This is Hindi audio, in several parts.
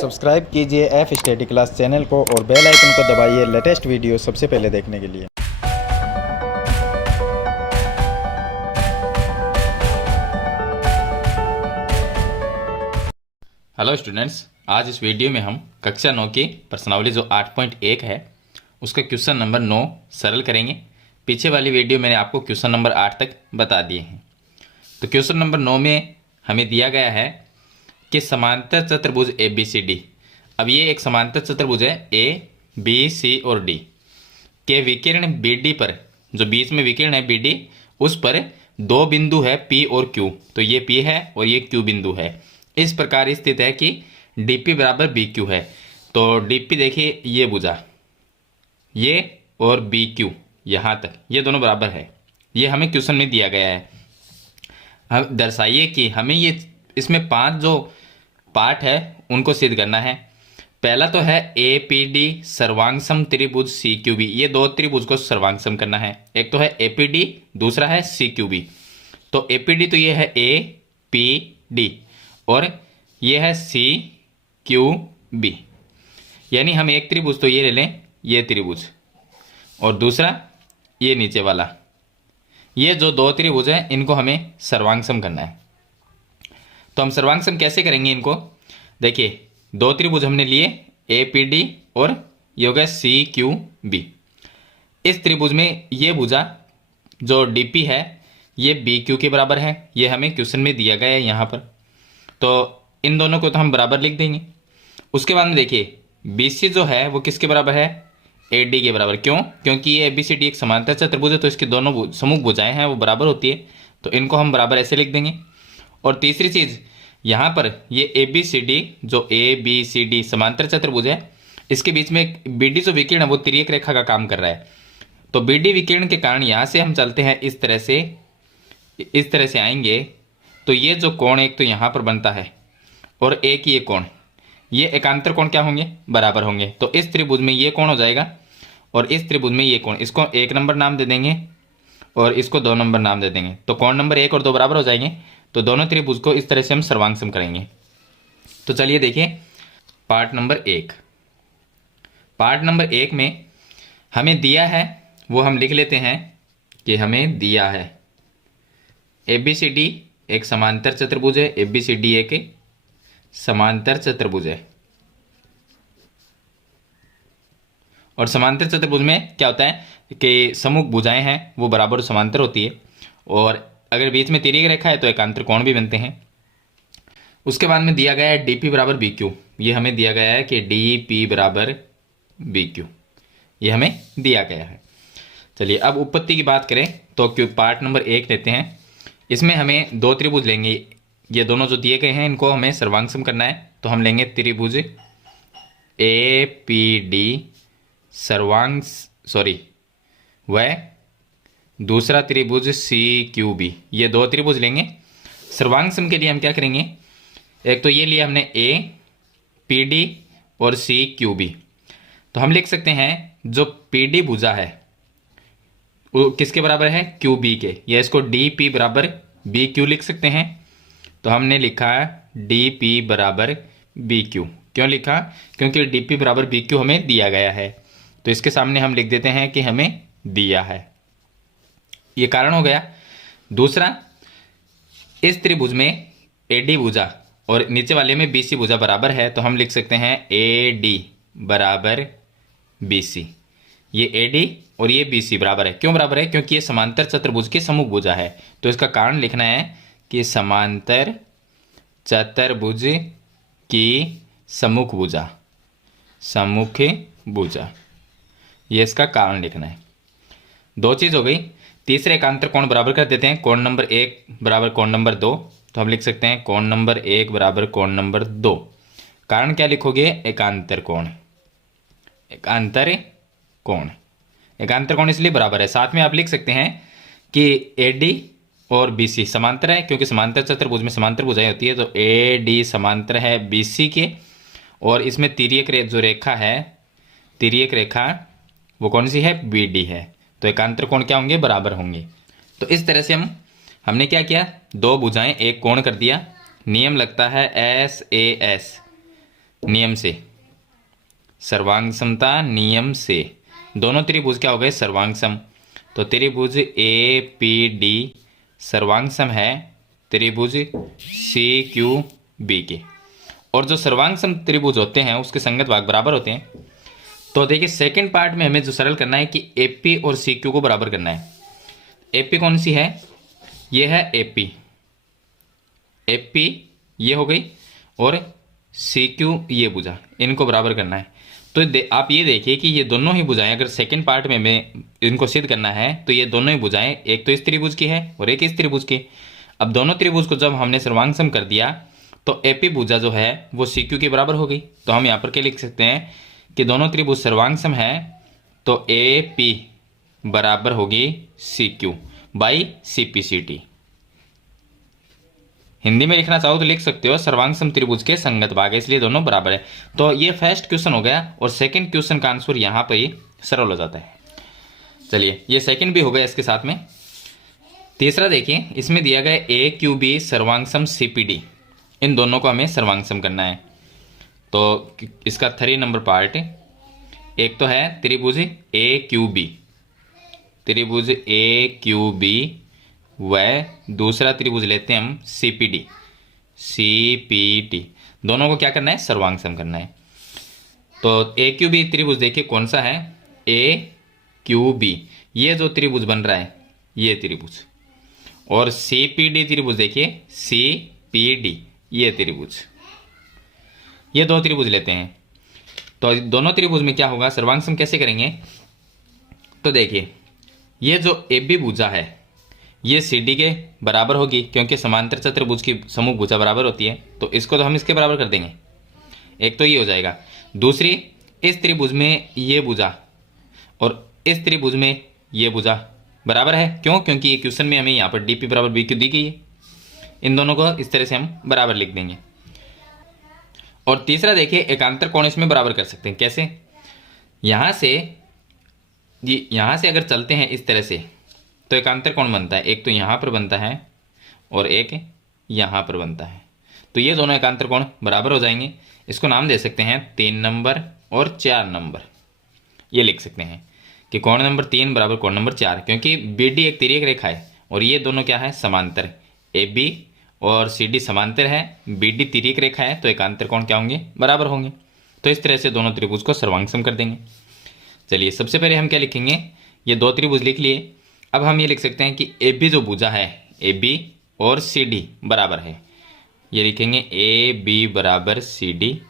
सब्सक्राइब कीजिए एफ स्टडी क्लास चैनल को और बेल आइकन को दबाइए लेटेस्ट वीडियो सबसे पहले देखने के लिए। हेलो स्टूडेंट्स, आज इस वीडियो में हम कक्षा 9 की प्रश्नावली जो 8.1 है उसका क्वेश्चन नंबर 9 सरल करेंगे। पीछे वाली वीडियो मैंने आपको क्वेश्चन नंबर 8 तक बता दिए हैं। तो क्वेश्चन नंबर 9 में हमें दिया गया है कि समांतर चतुर्भुज ए बी सी डी। अब ये एक समांतर चतुर्भुज है ए बी सी और डी के विकिरण बी डी पर, जो बीच में विकिरण है बी डी, उस पर दो बिंदु है पी और क्यू। तो ये पी है और ये क्यू बिंदु है। इस प्रकार स्थित है कि डीपी बराबर बी क्यू है। तो डीपी देखिए ये भुजा, ये और बी क्यू यहाँ तक, ये दोनों बराबर है। ये हमें क्वेश्चन में दिया गया है। हम दर्शाइए कि हमें ये इसमें 5 जो पार्ट है उनको सिद्ध करना है। पहला तो है ए पी डी सर्वांगसम त्रिभुज सी क्यू बी। ये दो त्रिभुज को सर्वांगसम करना है। एक तो है ए पी डी, दूसरा है सी क्यू बी। तो ए पी डी तो ये है ए पी डी और ये है सी क्यू बी। यानी हम एक त्रिभुज तो ये ले लें, ये त्रिभुज, और दूसरा ये नीचे वाला। ये जो दो त्रिभुज हैं इनको हमें सर्वांगसम करना है। तो हम सर्वांगसम कैसे करेंगे इनको? देखिए, दो त्रिभुज हमने लिए ए पी डी और ये हो गया सी क्यू बी। इस त्रिभुज में ये भुजा जो डीपी है ये बी क्यू के बराबर है। ये हमें क्वेश्चन में दिया गया है यहाँ पर। तो इन दोनों को तो हम बराबर लिख देंगे। उसके बाद में देखिए बी सी जो है वो किसके बराबर है? ए डी के बराबर। क्यों? क्योंकि ये ए बी सी डी एक समांतर चतुर्भुज है, तो इसकी दोनों सम्मुख भुजाएं हैं वो बराबर होती है। तो इनको हम बराबर ऐसे लिख देंगे। और तीसरी चीज़, यहाँ पर ये ए बी सी डी, जो ए बी सी डी समांतर चतुर्भुज है, इसके बीच में बी डी जो विकिरण है वो तिर्यक रेखा का काम कर रहा है। तो बी डी विकिरण के कारण यहाँ से हम चलते हैं इस तरह से आएंगे। तो ये जो कोण एक तो यहाँ पर बनता है और एक ये कोण, ये एकांतर कोण क्या होंगे? बराबर होंगे। तो इस त्रिभुज में ये कोण हो जाएगा और इस त्रिभुज में ये कोण, इसको 1 नंबर नाम दे देंगे और इसको 2 नंबर नाम दे देंगे। तो कोण नंबर 1 और 2 बराबर हो जाएंगे। तो दोनों त्रिभुज को इस तरह से हम सर्वांगसम करेंगे। तो चलिए देखिए पार्ट नंबर 1। पार्ट नंबर 1 में हमें दिया है वो हम लिख लेते हैं कि हमें दिया है ए बी सी डी एक समांतर चतुर्भुज है। ए बी सी डी एक समांतर चतुर्भुज है। और समांतर चतुर्भुज में क्या होता है कि सम्मुख भुजाएं हैं वो बराबर और समांतर होती है, और अगर बीच में तिर्यक रेखा है तो एकांतर कोण भी बनते हैं। उसके बाद में दिया गया है डी पी बराबर बी क्यू। ये हमें दिया गया है कि डी पी बराबर बी क्यू, ये हमें दिया गया है। चलिए अब उत्पत्ति की बात करें तो क्यों पार्ट नंबर 1 लेते हैं। इसमें हमें दो त्रिभुज लेंगे। ये दोनों जो दिए गए हैं इनको हमें सर्वांगसम करना है। तो हम लेंगे त्रिभुज ए पी डी व दूसरा त्रिभुज सी क्यू बी। ये दो त्रिभुज लेंगे। सर्वांगसम के लिए हम क्या करेंगे? एक तो ये लिया हमने ए पी डी और सी क्यू बी। तो हम लिख सकते हैं जो पी डी भुजा है वो किसके बराबर है? क्यू बी के। या इसको डी पी बराबर बी क्यू लिख सकते हैं। तो हमने लिखा डी पी बराबर बी क्यू। क्यों लिखा? क्योंकि डी पी बराबर बी क्यू हमें दिया गया है। तो इसके सामने हम लिख देते हैं कि हमें दिया है। ये कारण हो गया। दूसरा, इस त्रिभुज में ए डी भुजा और नीचे वाले में बी सी भुजा बराबर है। तो हम लिख सकते हैं ए डी बराबर बी सी। ये ए डी और ये बी सी बराबर है। क्यों बराबर है? क्योंकि ये समांतर चतुर्भुज की सम्मुख भुजा है। तो इसका कारण लिखना है कि समांतर चतुर्भुज की सम्मुख भुजा, सम्मुख भुजा, ये इसका कारण लिखना है। दो चीज़ हो गई। तीसरे एकांतर कोण बराबर कर देते हैं। कोण नंबर 1 बराबर कोण नंबर 2। तो हम लिख सकते हैं कोण नंबर 1 बराबर कोण नंबर 2। कारण क्या लिखोगे? एकांतर कोण। एकांतर कोण, एकांतर कोण इसलिए बराबर है। साथ में आप लिख सकते हैं कि ए डी और बी सी समांतर है, क्योंकि समांतर चतुर्भुज में समांतर भुजाएं होती है। तो ए डी समांतर है बी सी के, और इसमें तिर्यक जो रेखा है, तिर्यक रेखा वो कौन सी है? बी डी है। तो एकांतर कोण क्या होंगे? बराबर होंगे। तो इस तरह से हमने क्या किया? दो भुजाएं एक कोण कर दिया। नियम लगता है एस ए एस, नियम से, सर्वांग समता नियम से दोनों त्रिभुज क्या हो गए? सर्वांग सम। तो त्रिभुज ए पी डी सर्वांग सम है त्रिभुज सी क्यू बी के। और जो सर्वांग सम त्रिभुज होते हैं उसके संगत भाग बराबर होते हैं। तो देखिए सेकंड पार्ट में हमें जो सरल करना है कि एपी और सी क्यू को बराबर करना है। एपी कौन सी है? ये है एपी, एपी ये हो गई, और सी क्यू ये भुजा, इनको बराबर करना है। तो आप ये देखिए कि ये दोनों ही भुजाएं, अगर सेकंड पार्ट में हमें इनको सिद्ध करना है तो ये दोनों ही भुजाएं एक तो इस त्रिभुज की है और एक इस त्रिभुज की। अब दोनों त्रिभुज को जब हमने सर्वांग सम कर दिया तो एपी भुजा जो है वो सी क्यू के बराबर हो गई। तो हम यहाँ पर क्या लिख सकते हैं कि दोनों त्रिभुज सर्वांग सम है, तो ए पी बराबर होगी C Q by C P C T. Hindi में लिखना चाहो तो लिख सकते हो सर्वांग सम त्रिभुज के संगत भाग है, इसलिए दोनों बराबर है। तो ये फर्स्ट क्वेश्चन हो गया और सेकंड क्वेश्चन का आंसर यहाँ पर ही सरल हो जाता है। चलिए ये सेकंड भी हो गया इसके साथ में। तीसरा देखिए, इसमें दिया गया ए क्यू बी सर्वांग सम सी पी डी, इन दोनों को हमें सर्वांग सम करना है। तो इसका 3 नंबर पार्ट, एक तो है त्रिभुज ए क्यू बी, त्रिभुज ए क्यू बी, व दूसरा त्रिभुज लेते हैं हम C P D, C P T, दोनों को क्या करना है? सर्वांग सम करना है। तो ए क्यू बी त्रिभुज देखिए कौन सा है? ए क्यू बी, ये जो त्रिभुज बन रहा है ये त्रिभुज, और सी पी डी त्रिभुज देखिए सी पी डी, ये त्रिभुज, ये दो त्रिभुज लेते हैं। तो दोनों त्रिभुज में क्या होगा? सर्वांग सम कैसे करेंगे? तो देखिए ये जो ए बी भुजा है ये सी डी के बराबर होगी, क्योंकि समांतर चतुर्भुज की समूह भुजा बराबर होती है। तो इसको तो हम इसके बराबर कर देंगे, एक तो ये हो जाएगा। दूसरी, इस त्रिभुज में ये भुजा और इस त्रिभुज में ये भुजा बराबर है। क्यों? क्योंकि ये क्वेश्चन में हमें यहाँ पर डी पी बराबर बी क्यू दी गई है। इन दोनों को इस तरह से हम बराबर लिख देंगे। और तीसरा देखिए, एकांतर कोण इसमें बराबर कर सकते हैं। कैसे? यहाँ से अगर चलते हैं इस तरह से तो एकांतर कोण बनता है, एक तो यहाँ पर बनता है और एक यहाँ पर बनता है। तो ये दोनों एकांतर कोण बराबर हो जाएंगे। इसको नाम दे सकते हैं 3 नंबर और 4 नंबर। ये लिख सकते हैं कि कोण नंबर 3 बराबर कोण नंबर 4, क्योंकि बी डी एक तिर्यक रेखा है और ये दोनों क्या है? समांतर। ए बी और सी डी समांतर है, बी डी तिर्यक रेखा है, तो एकांतर कोण क्या होंगे? बराबर होंगे। तो इस तरह से दोनों त्रिभुज को सर्वांग सम कर देंगे। चलिए सबसे पहले हम क्या लिखेंगे? ये दो त्रिभुज लिख लिए। अब हम ये लिख सकते हैं कि ए बी जो भुजा है, ए बी और सी डी बराबर है। ये लिखेंगे ए बी बराबर सी डी।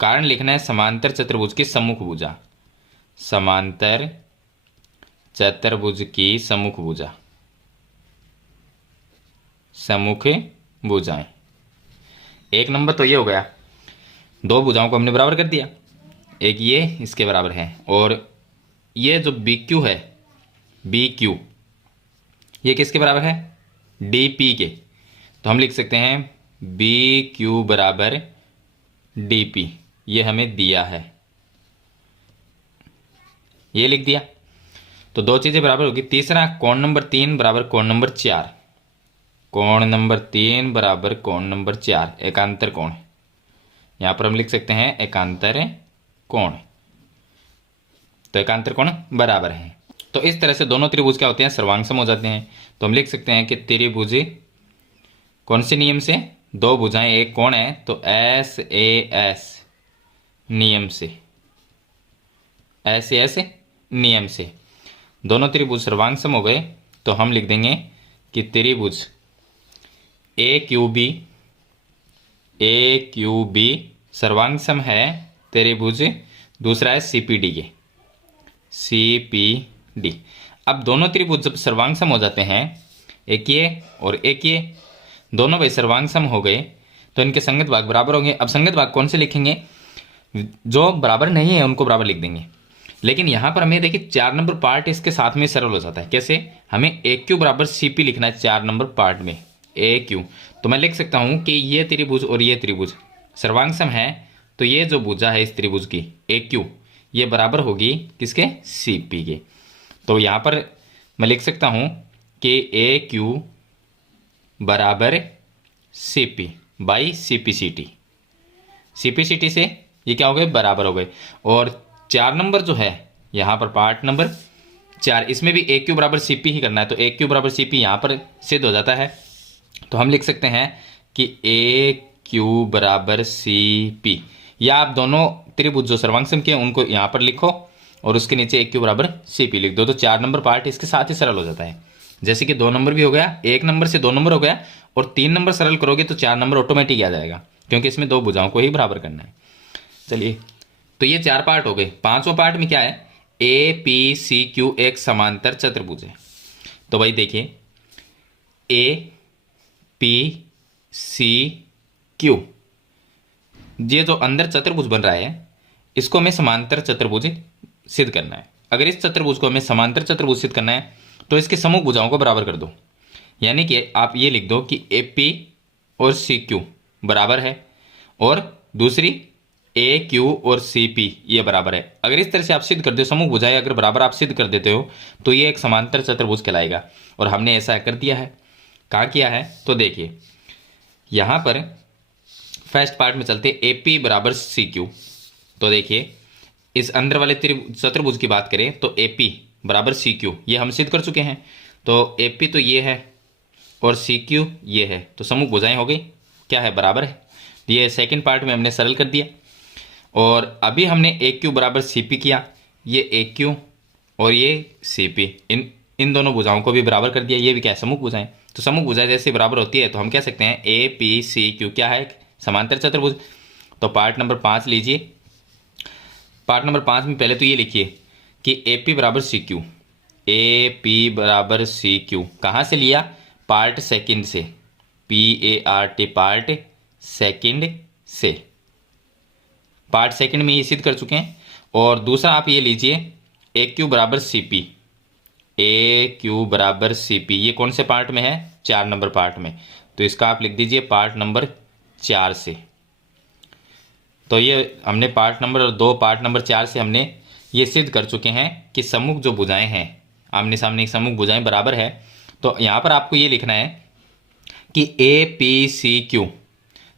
कारण लिखना है समांतर चतुर्भुज की सम्मुख भुजा, समांतर चतुर्भुज की सम्मुख भुजा, सम्मुख भुजाएं। एक नंबर तो ये हो गया, दो भुजाओं को हमने बराबर कर दिया। एक ये इसके बराबर है, और ये जो बी क्यू है, बी क्यू, ये किसके बराबर है? डी पी के। तो हम लिख सकते हैं बी क्यू बराबर डी पी, ये हमें दिया है, ये लिख दिया। तो दो चीज़ें बराबर होगी। तीसरा, कोण नंबर 3 बराबर कोण नंबर 4, कोण नंबर 3 बराबर कोण नंबर 4 एकांतर कोण। यहाँ पर हम लिख सकते हैं एकांतर कोण। तो एकांतर कोण बराबर है। तो इस तरह से दोनों त्रिभुज क्या होते हैं? सर्वांग सम हो जाते हैं। तो हम लिख सकते हैं कि त्रिभुज कौन से नियम से? दो भुजाएं एक कोण है, तो एस ए एस नियम से, एस ए एस नियम से दोनों त्रिभुज सर्वांग सम हो गए। तो हम लिख देंगे कि त्रिभुज ए क्यू बी सर्वांग सम है त्रिभुज, दूसरा है सी पी डी के, सी पी डी। अब दोनों त्रिभुज जब सर्वांग सम हो जाते हैं, एक ये और एक ये, दोनों भाई सर्वांग सम हो गए, तो इनके संगत भाग बराबर होंगे। अब संगत भाग कौन से लिखेंगे? जो बराबर नहीं है उनको बराबर लिख देंगे। लेकिन यहाँ पर हमें देखिए 4 नंबर पार्ट इसके साथ में सरल हो जाता है। कैसे? हमें ए क्यू बराबर सी पी लिखना है 4 नंबर पार्ट में, ए क्यू। तो मैं लिख सकता हूँ कि ये त्रिभुज और ये त्रिभुज सर्वांग सम है, तो ये जो भुजा है इस त्रिभुज की ए क्यू, ये बराबर होगी किसके? सी पी के। तो यहाँ पर मैं लिख सकता हूँ कि ए क्यू बराबर C P by C P C T. C P C T से ये क्या हो गए, बराबर हो गए। और 4 नंबर जो है यहाँ पर पार्ट नंबर 4, इसमें भी ए क्यू बराबर सी पी ही करना है, तो ए क्यू बराबर सी पी यहाँ पर सिद्ध हो जाता है। तो हम लिख सकते हैं कि ए क्यू बराबर सी पी, या आप दोनों त्रिभुज जो सर्वांग के उनको यहाँ पर लिखो और उसके नीचे ए क्यू बराबर सी पी लिख दो, तो 4 नंबर पार्ट इसके साथ ही सरल हो जाता है। जैसे कि 2 नंबर भी हो गया, 1 नंबर से 2 नंबर हो गया, और 3 नंबर सरल करोगे तो 4 नंबर ऑटोमेटिक आ जाएगा, क्योंकि इसमें 2 भुजाओं को ही बराबर करना है। चलिए, तो ये 4 पार्ट हो गए। 5वां पार्ट में क्या है, ए पी सी क्यू एक समांतर चतुर्भुज है। तो भाई देखिए, ए पी सी क्यू, ये जो अंदर चतुर्भुज बन रहा है इसको हमें समांतर चतुर्भुज सिद्ध करना है। अगर इस चतुर्भुज को हमें समांतर चतुर्भुज सिद्ध करना है तो इसके समूह भुजाओं को बराबर कर दो। यानी कि आप ये लिख दो कि ए पी और सी क्यू बराबर है, और दूसरी ए क्यू और सी पी ये बराबर है। अगर इस तरह से आप सिद्ध कर दो, समूह भुजाएं अगर बराबर आप सिद्ध कर देते हो तो ये एक समांतर चतुर्भुज कहलाएगा। और हमने ऐसा कर दिया है। कहाँ किया है, तो देखिए यहाँ पर फर्स्ट पार्ट में चलते, ए पी बराबर सी क्यू। तो देखिए, इस अंदर वाले चतुर्भुज की बात करें तो ए पी बराबर सी क्यू ये हम सिद्ध कर चुके हैं। तो ए पी तो ये है और सी क्यू ये है, तो समूह भुजाएं हो गई, क्या है, बराबर है। ये सेकंड पार्ट में हमने सरल कर दिया। और अभी हमने ए क्यू बराबर सी पी किया, ये ए क्यू और ये सी पी, इन दोनों भुजाओं को भी बराबर कर दिया। ये भी क्या है, समूह भुजाएं। तो समूह भुजाएं जैसे बराबर होती है तो हम कह सकते हैं ए पी सी क्यू क्या है, समांतर चतुर्भुज। तो पार्ट नंबर 5 लीजिए। पार्ट नंबर 5 में पहले तो ये लिखिए कि ए पी बराबर सी क्यू, ए पी बराबर सी क्यू कहाँ से लिया, पार्ट सेकंड से, P A R T, part second से। पार्ट सेकंड में ये सिद्ध कर चुके हैं। और दूसरा आप ये लीजिए ए क्यू बराबर सी पी, ए क्यू बराबर सी पी, ये कौन से पार्ट में है, 4 नंबर पार्ट में। तो इसका आप लिख दीजिए पार्ट नंबर 4 से। तो ये हमने पार्ट नंबर 2 पार्ट नंबर 4 से हमने ये सिद्ध कर चुके हैं कि सम्मुख जो भुजाएं हैं, आमने सामने की सम्मुख भुजाएं बराबर है। तो यहाँ पर आपको ये लिखना है कि ए पी सी क्यू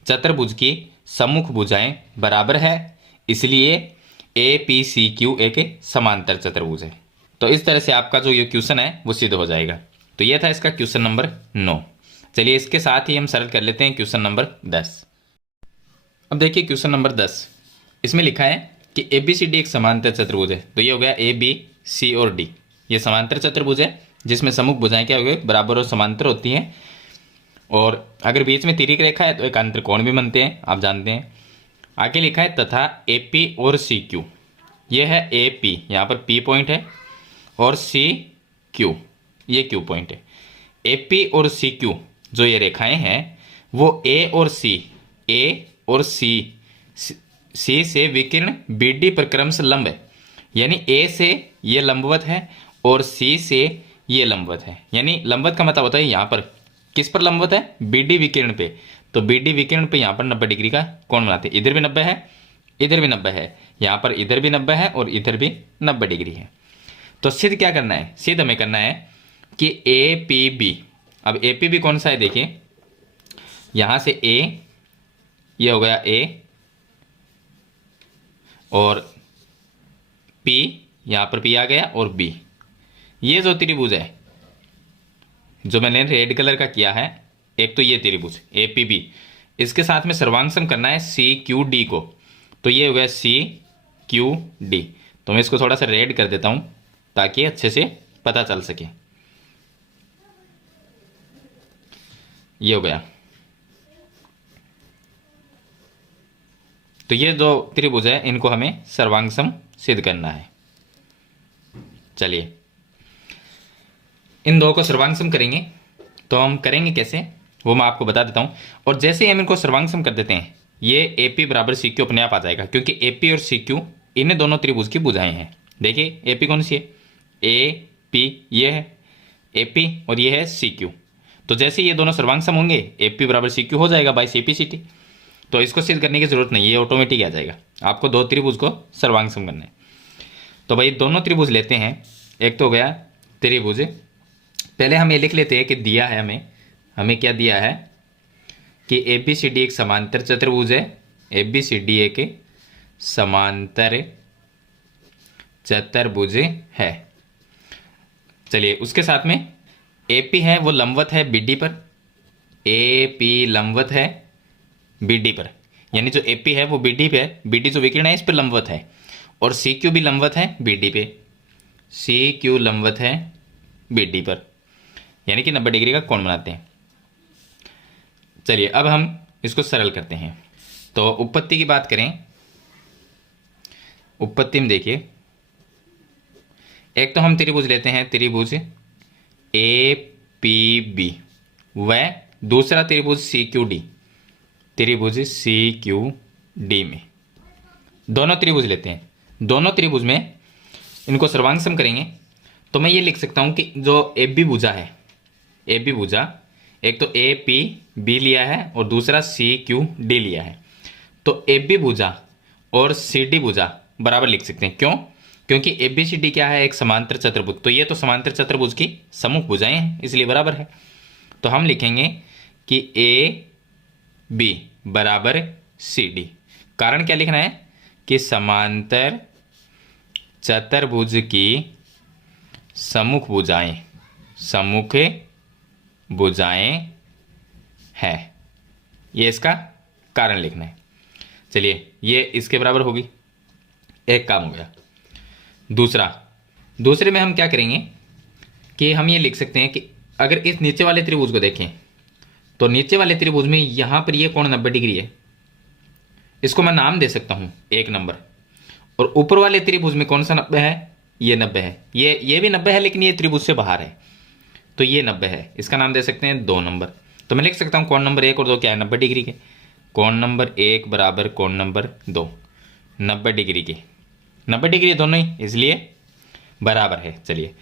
चतुर्भुज की सम्मुख भुजाएं बराबर है, इसलिए ए पी सी क्यू एक समांतर चतुर्भुज है। तो इस तरह से आपका जो ये क्वेश्चन है वो सिद्ध हो जाएगा। तो ये था इसका क्वेश्चन नंबर 9। चलिए, इसके साथ ही हम सरल कर लेते हैं क्वेश्चन नंबर 10। अब देखिए क्वेश्चन नंबर 10, इसमें लिखा है कि ए बी सी डी एक समांतर चतुर्भुज है। तो ये हो गया ए बी सी और डी, ये समांतर चतुर्भुज है जिसमें सम्मुख भुजाएं क्या हो गए, बराबर और समांतर होती हैं। और अगर बीच में तिर्यक रेखा है तो एक अंतःकोण भी बनते हैं, आप जानते हैं। आगे लिखा है तथा ए पी और सी क्यू, ये है ए पी, यहाँ पर पी पॉइंट है, और सी क्यू, ये क्यू पॉइंट है। ए पी और सी क्यू जो ये रेखाएं हैं वो ए और सी से विकिरण बी डी पर क्रमशः लंब है। यानी ए से ये लंबवत है और सी से ये लंबवत है। यानी लंबवत का मतलब होता है यहाँ पर किस पर लंबवत है, बी डी विकिरण पे। तो बी डी विकिरण पे यहाँ पर 90 डिग्री का कोण बनाते हैं। इधर भी 90 है, इधर भी 90 है, यहाँ पर इधर भी 90 है और इधर भी 90 डिग्री है। तो सिद्ध क्या करना है, सिद्ध हमें करना है कि ए पी बी। अब ए पी बी कौन सा है, देखिए यहाँ से ए, ये हो गया ए, और पी, यहाँ पर पी आ गया, और बी, ये जो त्रिभुज है जो मैंने रेड कलर का किया है, एक तो ये त्रिभुज ए पी बी, इसके साथ में सर्वांग करना है सी क्यू डी को। तो ये हो गया सी क्यू डी। तो मैं इसको थोड़ा सा रेड कर देता हूं ताकि अच्छे से पता चल सके। ये हो गया। तो ये जो त्रिभुज है इनको हमें सर्वांग सिद्ध करना है। चलिए, इन दो को सर्वांग करेंगे तो हम करेंगे कैसे वो मैं आपको बता देता हूं। और जैसे ही हम इनको सर्वांग कर देते हैं ये ए पी बराबर सी क्यू अपने आप आ जाएगा, क्योंकि ए पी और सी क्यू इन दोनों त्रिभुज की भुजाएं हैं। देखिए ए पी कौन सी है, ए पी ये है ए पी और ये है सी क्यू। तो जैसे ये दोनों सर्वांग होंगे ए पी बराबर सी क्यू हो जाएगा by C P C T. तो इसको सिद्ध करने की जरूरत नहीं है, ये ऑटोमेटिक आ जाएगा। आपको दो त्रिभुज को सर्वांग करना है। तो भाई दोनों त्रिभुज लेते हैं। एक तो हो गया त्रिभुज, पहले हम ये लिख लेते हैं कि दिया है हमें क्या दिया है कि ए बी सी डी एक समांतर चतुर्भुज है। ए बी सी डी एक समांतर चतुर्भुज है। चलिए उसके साथ में AP है वो लंबवत है BD पर, AP लंबवत है BD पर, यानी जो AP है वो BD पे है, BD जो विकिरण है इस पर लंबवत है, और CQ भी लंबवत है BD पे, CQ लंबवत है BD पर, यानी कि 90 डिग्री का कोण बनाते हैं। चलिए अब हम इसको सरल करते हैं। तो उपपत्ति की बात करें, उपपत्ति में देखिए, एक तो हम त्रिभुज लेते हैं, त्रिभुज APB व दूसरा त्रिभुज CQD, त्रिभुज CQD में दोनों त्रिभुज लेते हैं। दोनों त्रिभुज में इनको सर्वांग सम करेंगे तो मैं ये लिख सकता हूँ कि जो AB भुजा है, AB भुजा एक तो APB लिया है और दूसरा CQD लिया है, तो AB भुजा और CD भुजा बराबर लिख सकते हैं। क्यों? क्योंकि ABCD क्या है, एक समांतर चतुर्भुज, तो ये तो समांतर चतुर्भुज की सम्मुख भुजाएं हैं, इसलिए बराबर है। तो हम लिखेंगे कि AB बराबर CD। कारण क्या लिखना है कि समांतर चतुर्भुज की सम्मुख भुजाएं, सम्मुख भुजाएं है, ये इसका कारण लिखना है। चलिए ये इसके बराबर होगी, एक काम हो गया। दूसरे में हम क्या करेंगे कि हम ये लिख सकते हैं कि अगर इस नीचे वाले त्रिभुज को देखें तो नीचे वाले त्रिभुज में यहाँ पर ये कोण 90 डिग्री है, इसको मैं नाम दे सकता हूँ 1 नंबर, और ऊपर वाले त्रिभुज में कौन सा 90 है, ये 90 है, ये भी 90 है, लेकिन ये त्रिभुज से बाहर है, तो ये 90 है, इसका नाम दे सकते हैं 2 नंबर। तो मैं लिख सकता हूँ कोण नंबर 1 और 2 क्या है, 90 डिग्री के, कोण नंबर 1 बराबर कोण नंबर 2, 90 डिग्री के, 90 डिग्री दोनों ही, इसलिए बराबर है। चलिए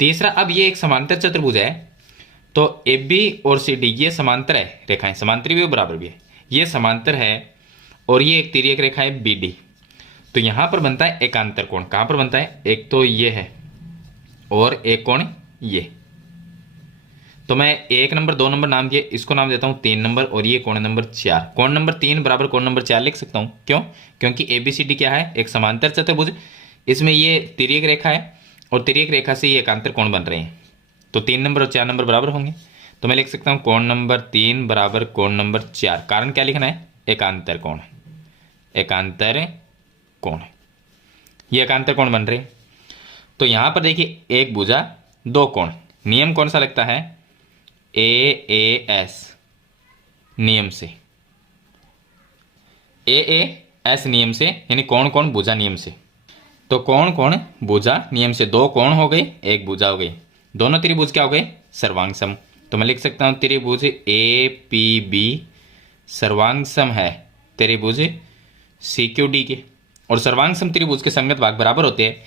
तीसरा, अब ये एक समांतर चतुर्भुज है, तो AB और CD ये समांतर है, रेखाएं समांतरी भी और बराबर भी है, ये समांतर है, और ये एक तिर्यक रेखा है BD, तो यहाँ पर बनता है एकांतर कोण। कहाँ पर बनता है, एक तो ये है और एक कोण ये, तो मैं 1 नंबर 2 नंबर नाम दिए, इसको नाम देता हूँ 3 नंबर, और ये कोण नंबर 4, कोण नंबर 3 बराबर कोण नंबर 4 लिख सकता हूँ। क्यों? क्योंकि ABCD क्या है, एक समांतर चतुर्भुज, इसमें ये तिर्यक रेखा है और तिर्यक रेखा से ये एकांतर कोण बन रहे हैं, तो 3 नंबर और 4 नंबर बराबर होंगे, तो मैं लिख सकता हूँ कोण नंबर 3 बराबर कोण नंबर 4। कारण क्या लिखना है, एकांतर कोण, एकांतर कोण, ये एकांतर कोण बन रहे हैं। तो यहाँ पर देखिए एक भुजा 2 कोण, नियम कौन सा लगता है, AAS नियम से, AAS नियम से, यानी कौन कौन भुजा नियम से, तो कौन कौन भुजा नियम से 2 कोण हो गए, एक भुजा हो गई, दोनों त्रिभुज क्या हो गए, सर्वांग सम। तो मैं लिख सकता हूँ त्रिभुज APB सर्वांग सम है त्रिभुज CQD के, और सर्वांग सम त्रिभुज के संगत भाग बराबर होते हैं,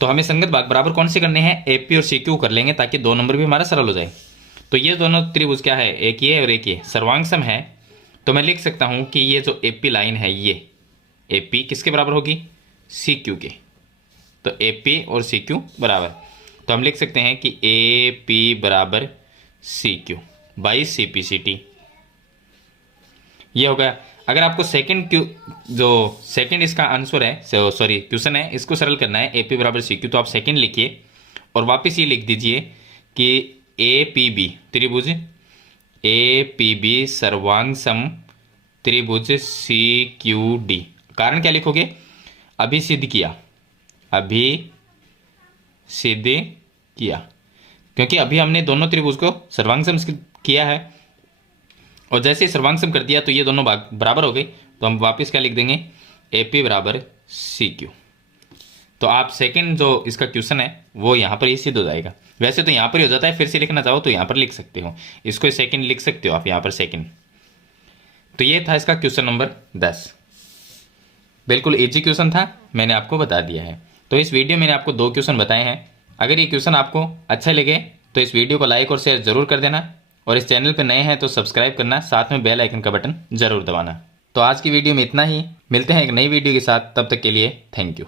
तो हमें संगत भाग बराबर कौन से करने हैं, AP और CQ कर लेंगे ताकि 2 नंबर भी हमारा सरल हो जाए। तो ये दोनों त्रिभुज क्या है, एक ये और एक ये, सर्वांग सम है, तो मैं लिख सकता हूँ कि ये जो AP लाइन है, ये AP किसके बराबर होगी, CQ के, तो AP और CQ बराबर, तो हम लिख सकते हैं कि AP बराबर CQ बाई CPCT, ये हो गया। अगर आपको सेकंड इसका आंसर है, सॉरी क्वेश्चन है, इसको सरल करना है AP बराबर CQ, तो आप सेकंड लिखिए और वापस ये लिख दीजिए कि APB त्रिभुज APB सर्वांग सम त्रिभुज CQD। कारण क्या लिखोगे, अभी सिद्ध किया, अभी सिद्ध किया, क्योंकि अभी हमने दोनों त्रिभुज को सर्वांग सम किया है, और जैसे ही सर्वांग सम कर दिया तो ये दोनों भाग बराबर हो गए, तो हम वापस क्या लिख देंगे, AP बराबर CQ। तो आप सेकंड जो इसका क्वेश्चन है वो यहाँ पर ही सिद्ध हो जाएगा। वैसे तो यहाँ पर ही हो जाता है, फिर से लिखना चाहो तो यहाँ पर लिख सकते हो, इसको सेकंड लिख सकते हो आप यहाँ पर सेकंड। तो ये था इसका क्वेश्चन नंबर 10, बिल्कुल इजी क्वेश्चन था, मैंने आपको बता दिया है। तो इस वीडियो में मैंने आपको 2 क्वेश्चन बताए हैं। अगर ये क्वेश्चन आपको अच्छा लगे तो इस वीडियो को लाइक और शेयर जरूर कर देना, और इस चैनल पर नए हैं तो सब्सक्राइब करना, साथ में बेल आइकन का बटन जरूर दबाना। तो आज की वीडियो में इतना ही, मिलते हैं एक नई वीडियो के साथ, तब तक के लिए थैंक यू।